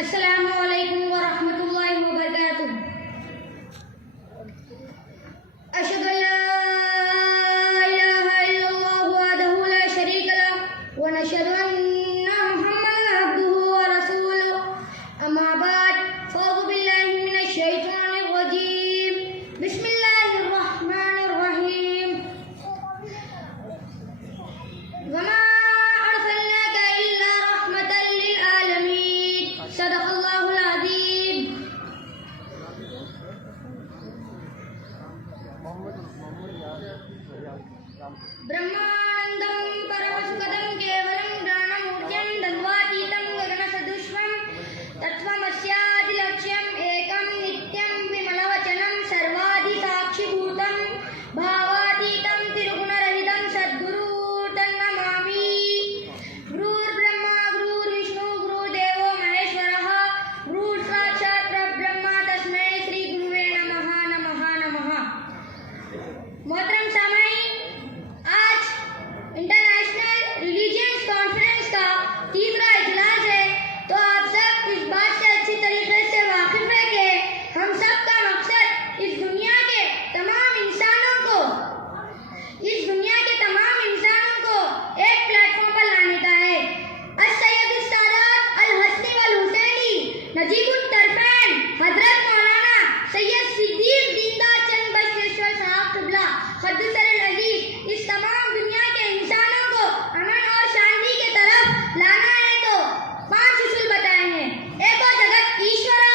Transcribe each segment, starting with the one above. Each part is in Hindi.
अस्सलामुअलैकुम वरहमतुल्लाहि वबरकातुहू। अशहदु अल्ला इलाहा इल्लल्लाहु वहदहु ला शरीका लहु व नशहदु अन्ना मुहम्मदन अब्दुहु व रसूलुहु। अम्मा बाद फ़अऊज़ु बिल्लाहि मिनश शैतानिर रजीम। बिस्मिल्लाहिर रहमानिर रहीम। वमा अर्सलनाका इल्ला रहमतल लिल आलमीन। सदक़ल्लाहुल अज़ीम। ब्रह्मानंदं परमसुखदं केवलं ज्ञानमूर्तिं तद्वातीतं गगनसदृशं तत्त्वमस्यादिलक्ष्यम् एकं नित्यं विमलवचनं सर्वादिसाक्षिभूतं भावातीतं त्रिगुणरहितं सद्गुरुं तन्नमामि। गुरुर्ब्रह्मा गुरुर्विष्णु गुरुर्देवो महेश्वरः गुरुर्साक्षात् परब्रह्म तस्मै श्री गुरुवे नमः नमः नमः। मोहतरम सामाईन, आज इंटरनेशनल रिलीजियस कॉन्फ्रेंस का तीसरा इजलास है, तो आप सब इस बात से अच्छी तरीके से वाकिफ है कि हम सब का मकसद इस दुनिया के तमाम इंसानों को एक प्लेटफॉर्म पर लाने का है। अस-सय्यदुस सादात अल-हसनी वल हुसैनी नजीबुत तरफैन हजरत मौलाना सैयद सिद्दीक दीनदार चंद बख्शेश्वर साहब क़िबला क़द्दसरल अज़ीज़ इस तमाम दुनिया के इंसानों को अमन और शांति की तरफ लाना है, तो 5 उसूल बताए हैं। एको जगत ईश्वरा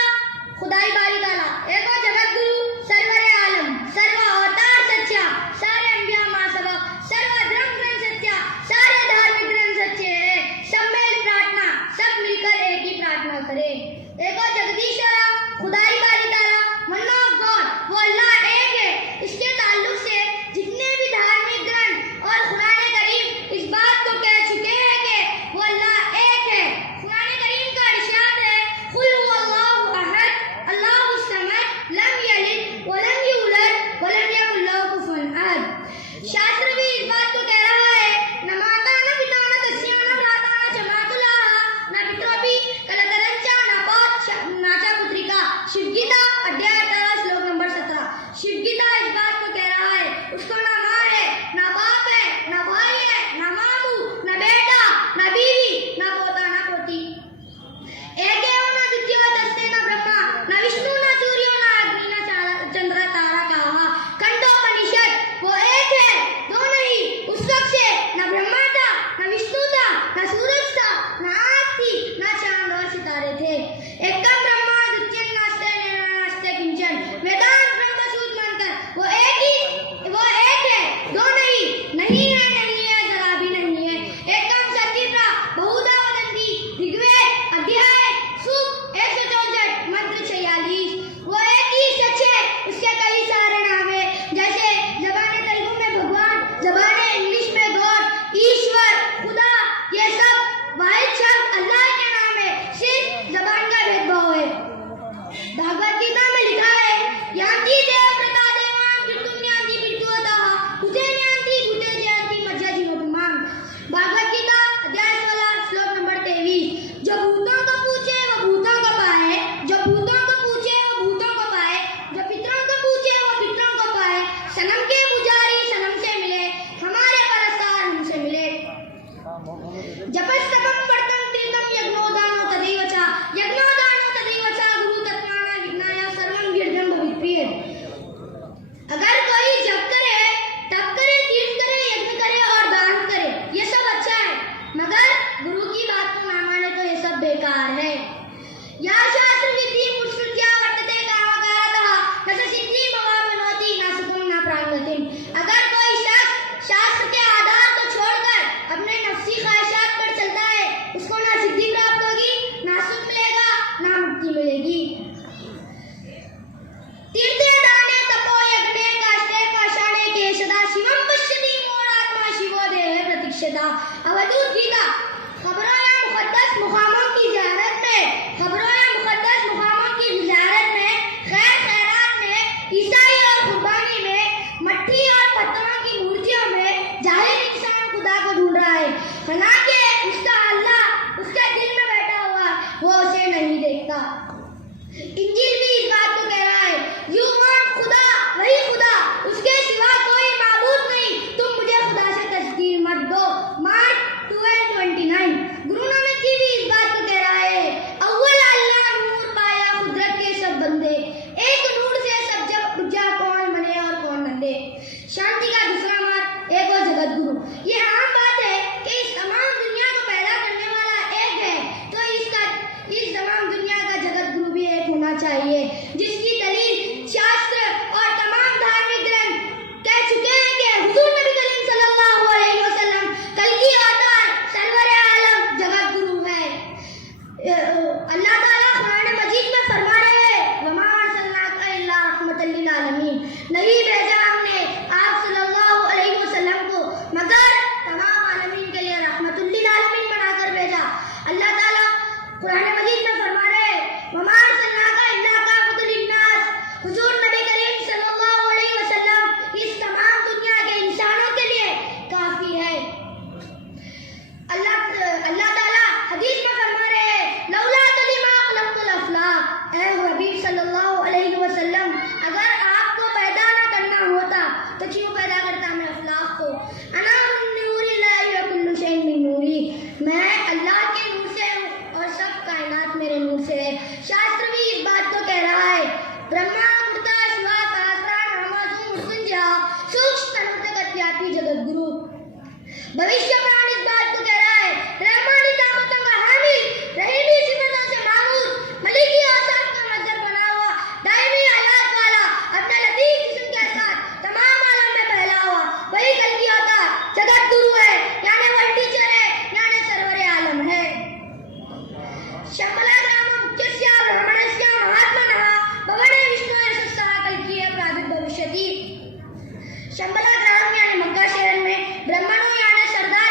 खुदाई बारी ताला, एको जगत गुरु सरवरे आलम, सर्व अवतार सच्चा, सारे अंबिया मां सबक, सर्व धर्म ग्रंथ सच्चा, सारे धार्मिक ग्रंथ सच्चे हैं। सब मिल प्रार्थना, सब मिलकर एक ही प्रार्थना करें। एको जगदीश्वरा खुदाई बारी ताला, वन ऑफ गॉड, वो अल्लाह एक है। इसके ताल्लुक से जितने भी धार्मिक ग्रंथ और कुरान करीम इस बात को कह चुके हैं कि वो अल्लाह एक है। कुरान करीम का इरशाद है, कुल हुवल्लाहु अहद, अल्लाहुस समद, लम यलिद व लम यूलद व लम यकुल लहु कुफुवन अहद। शास्त्र भी इस बात को कह रहा है, न माता न पिता न तस्या न भ्राता न चमातुला न पितरोपि कलतरंचा न पौत्र नाचा पुत्रिका। शिव गीता अध्याय 18 श्लोक नंबर 17। शिव गीता इस बात को कह रहा है, उसको ना माँ है, ना बाप है, ना भाई है, ना मामू, ना बेटा, ना बीवी, ना पोता, ना पोती। एक एवं न द्वितीय तस्ते न ब्रह्मा न विष्णु न सूर्यो न अग्नि न चंद्र तारा कहा। कंठोपनिषद, वो एक है, दो नहीं। उस वक्त से न ब्रह्मा था, न विष्णु था, न सूरज था, न आग थी, न चांद और सितारे थे। एकम ब्रह्मा द्वितीयं नास्ति नास्ति किंचन। वेदांत ब्रह्म सूत्र मंत्र, वो एक है, दो नहीं। नहीं है, जरा भी नहीं है। एकम सतीव्रा बहुधा वदन्ति। ऋग्वेद अध्याय सूक्त 164 मंत्र 46। वो एक ही सच है, उसके कई सारे नाम है, जैसे ज़बान तेलुगु में भगवान, ज़बान इंग्लिश में गॉड, ईश्वर, खुदा, ये सब वाहिद शब्द अल्लाह के नाम है, सिर्फ ज़बान का भेदभाव है। भागवत गीता में लिखा है, यान्ति देव प्रता देवान कीर्तुम यान्ति विद्वतः भूते यान्ति भूते जयन्ति मज्जा जीवोपमाम। भागवत गीता अध्याय 16 श्लोक नंबर 23। जो भूतों को पूछे वो भूतों को पाए, जो भूतों को पूछे वो भूतों को पाए, जो पितरों को पूछे वो पितरों को पाए। सनम के पुजारी सनम से मिले, हमारे परस्तार हमसे मिले। जपस्तपम वर्तम त्रिकम यज्ञोदानो तदैव च, यज्ञोदानो तदैव च गुरु तत्त्वाना विज्ञाय सर्वं वीर्यं भविष्ये। अगर कोई जप करे, तप करे, तीर्थ करे, यज्ञ करे और दान करे, ये सब अच्छा है, मगर गुरु की बात को ना माने तो ये सब बेकार है। या शास्त्र विधि मुत्सृज्य वर्तते कामकारतः न च सिद्धिं भवाप्नोति न सुखं न प्राप्नोति। अगर कोई शख्स शास्त्र के आधार को छोड़कर अपने नफ्सी ख्वाहिशात पर चलता है, उसको ना सिद्धि प्राप्त होगी, ना सुख मिलेगा, ना मुक्ति मिलेगी। तीर्थे दाने तपो यज्ञे काष्ठे पाषाणे केशदा शिवं पश्यति मोरात्मा शिवो देहे प्रतीक्षता। अवधूत गीता। खबरों या मुक़द्दस मुकामों की ज़ियारत में, खबरों या मुक़द्दस मुकामों की ज़ियारत में, खैर खैरात में, ईसाई और कुर्बानी में, मट्टी और पत्थरों की मूर्तियों में जाहिर इंसान खुदा को ढूंढ रहा है, हालांकि उसका अल्लाह उसके दिल में बैठा हुआ, वो उसे कोई नहीं देखता। इंजील भी इस बात को कह रहा है, यू वांट खुदा, वही खुदा, उसके सिवा कोई माबूद नहीं, तुम मुझे खुदा से तस्कीर मत दो। मार्क 12:29। गुरु नानक जी भी इस बात को कह रहा है, अव्वल अल्लाह नूर पाया कुदरत के सब बंदे, एक नूर से सब जब बुझा कौन मने और कौन न दे। शांति का दूसरा मार्ग एक और जगत गुरु। ये आम बात है कि इस तमाम दुनिया को पैदा करने वाला एक है, तो इस तमाम दुनिया का जगत गुरु भी एक होना चाहिए, जिसकी दलील शास्त्र और तमाम धार्मिक ग्रंथ कह चुके हैं कि हुजूर नबी करीम सल्लल्लाहु अलैहि वसल्लम कल की अवतार सरवर आलम जगत गुरु है। अल्लाह ताला कुरान मजीद में फरमा रहे हैं, वमा अरसलनाका इल्ला रहमतल लिल आलमीन, नहीं भेजा हमने आप सल्लल्लाहु अलैहि वसल्लम को मगर तमाम आलमीन के लिए रहमतुल लिल आलमीन बनाकर भेजा। अल्लाह ताला कुरान मजीद में फरमा रहे हैं, वमा अरसलनाका इल्ला काफितल लिन्नास, हुजूर नबी करीम सल्लल्लाहु अलैहि वसल्लम इस तमाम दुनिया के इंसानों के लिए काफी है। अल्लाह ताला हदीस में फरमा रहे हैं, लौला कलिमा खलक़तुल अफ़लाक, ऐ हबीब सल्लल्लाहु अलैहि वसल्लम, अगर आपको पैदा न करना होता तो क्यों पैदा करता मैं अफ़लाक को। अना मिन नूरिल्लाहि व कुल्लु शैइन मिन नूरी, मैं अल्लाह के नूर से हूँ और सब कायनात मेरे नूर से है। शास्त्र भी इस बात को कह रहा है, ब्रह्मा मुर्ता शिवा सहस्रा नामासु मृत्युंजया सूक्ष्म तनुतगत्याति जगत गुरु। भविष्यवाणी इस बात को कह रहा है, रहमानी ताकतों का हामिल, रहीमी सिफतों से मामूर, मलिकी औसाफ का मजदर बना हुआ, दायमी हयात वाला, अपने लतीफ जिस्म के साथ तमाम आलम में फैला हुआ, वही कल की अवतार जगत गुरु है, यानी वर्ल्ड टीचर है, यानी सरवर आलम है। शंबला ग्राम मुख्यस्य ब्राह्मणस्य महात्मनः भवने विष्णु यशस्सः कल्कीय प्रादित भविष्यति। शंबला ग्राम यानी मक्का शहर में ब्राह्मणों यानी सरदार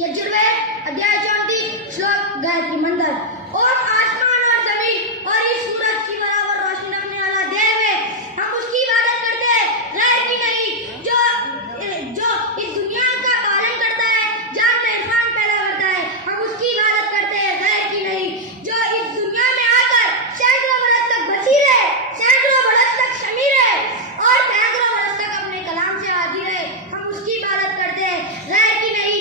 यजुर्वेद अध्याय 34 श्लोक गायत्री मंत्र। ओम आसमान और जमीन और इस सूरज की बराबर रोशनी रखने वाला देव है, हम उसकी इबादत करते हैं, गैर की नहीं। जो इस दुनिया का पालन करता है, जान में इरफान पैदा करता है, हम उसकी इबादत करते हैं, गैर की नहीं। जो इस दुनिया में आकर सैकड़ों बरस तक बची रहे, सैकड़ों बरस तक शमी रहे और सैकड़ों बरस तक अपने कलाम से हाजिर रहे, हम उसकी इबादत करते हैं, गैर की नहीं।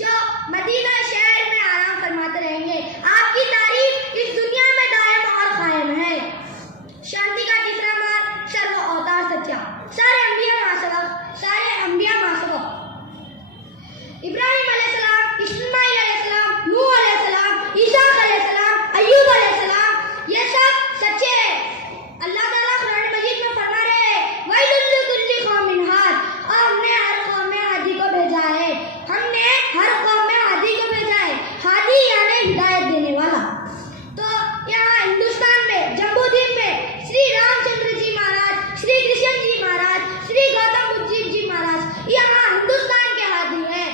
जो मदीना शहर में आराम फरमाते रहेंगे, आपकी तारीफ इस दुनिया में दायम और कायम है। शांति का तीसरा मार्ग सर्व अवतार सच्चा। सारे अंबिया मासबक, सारे अंबिया मासबक। इब्राहिम अलैहिस्सलाम, इस्माइल अलैहिस्सलाम, नूह अलैहिस्सलाम, ईसा अलैहिस्सलाम, अय्यूब अलैहिस्सलाम, ये सब सच्चे हैं। अल्लाह ताला कुरान मजीद में फरमा रहे हैं, वैलुल लिकुल्ली कौमिन हाद, हमने हर कौम में हादी को भेजा है, हमने हर कौम में हादी को भेजा है। हादी यानी हिदायत देने वाला। तो यहाँ हिंदुस्तान में जम्बूद्वीप में श्री रामचंद्र जी महाराज, श्री कृष्ण जी महाराज, श्री गौतम बुद्ध जी महाराज यहाँ हिंदुस्तान के हादी हैं।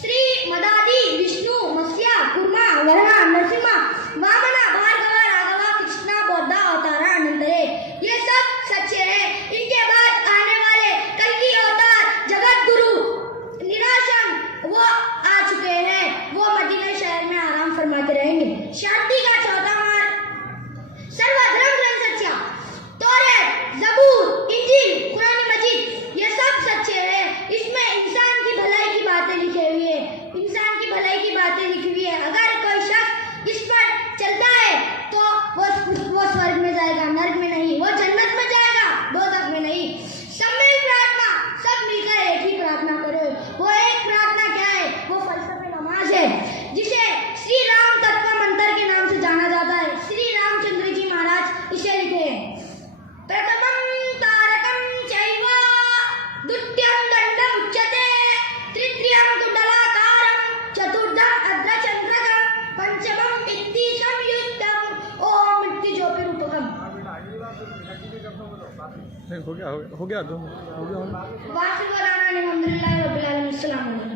श्री मदादी, विष्णु, मत्स्य, कुर्मा, वरुणा, नरसिम्हा, वामना, भार्गव, राघव, कृष्णा, बौद्ध अवतारा अनंतरे, ये सब सच्चे हैं। इनके बाद आने वाले कल की अवतार जगत गुरु निराशन वो आ चुके हैं, वो मदीना शहर में आराम फरमाते रहेंगे। शांति का चौथा मार्ग सर्वधर्म ग्रंथ सच्चा। तौरात, जबूर, इंजील, कुरान मजीद ये सब सच्चे हैं। इसमें इंसान की भलाई की बातें लिखी हुई है, इंसान की भलाई की बातें लिखी हुई है। अगर कोई शख्स इस पर चलता है तो वो स्वर्ग में जाएगा, नर्क में नहीं। वो जन्नत में जाएगा, दोज़ख में नहीं। सम्मिलित प्रार्थना, सब मिलकर एक ही प्रार्थना करो। वो एक प्रार्थना क्या है? वो फलसफे नमाज है, जिसे श्री राम तत्व मंत्र के नाम से जाना जाता है। श्री रामचंद्र जी महाराज इसे लिखे हैं, प्रथमं तारकं चैव द्वितीयं दंडम् उच्यते, तृतीयं कुंडलाकारं, चतुर्थं अर्धचंद्रकं, पंचमं इति संयुक्तम् ओम मृत्युंजयरूपकम्। हो गया। वासिफ अल्हम्दुलिल्लाहि रब्बिल आलमीन।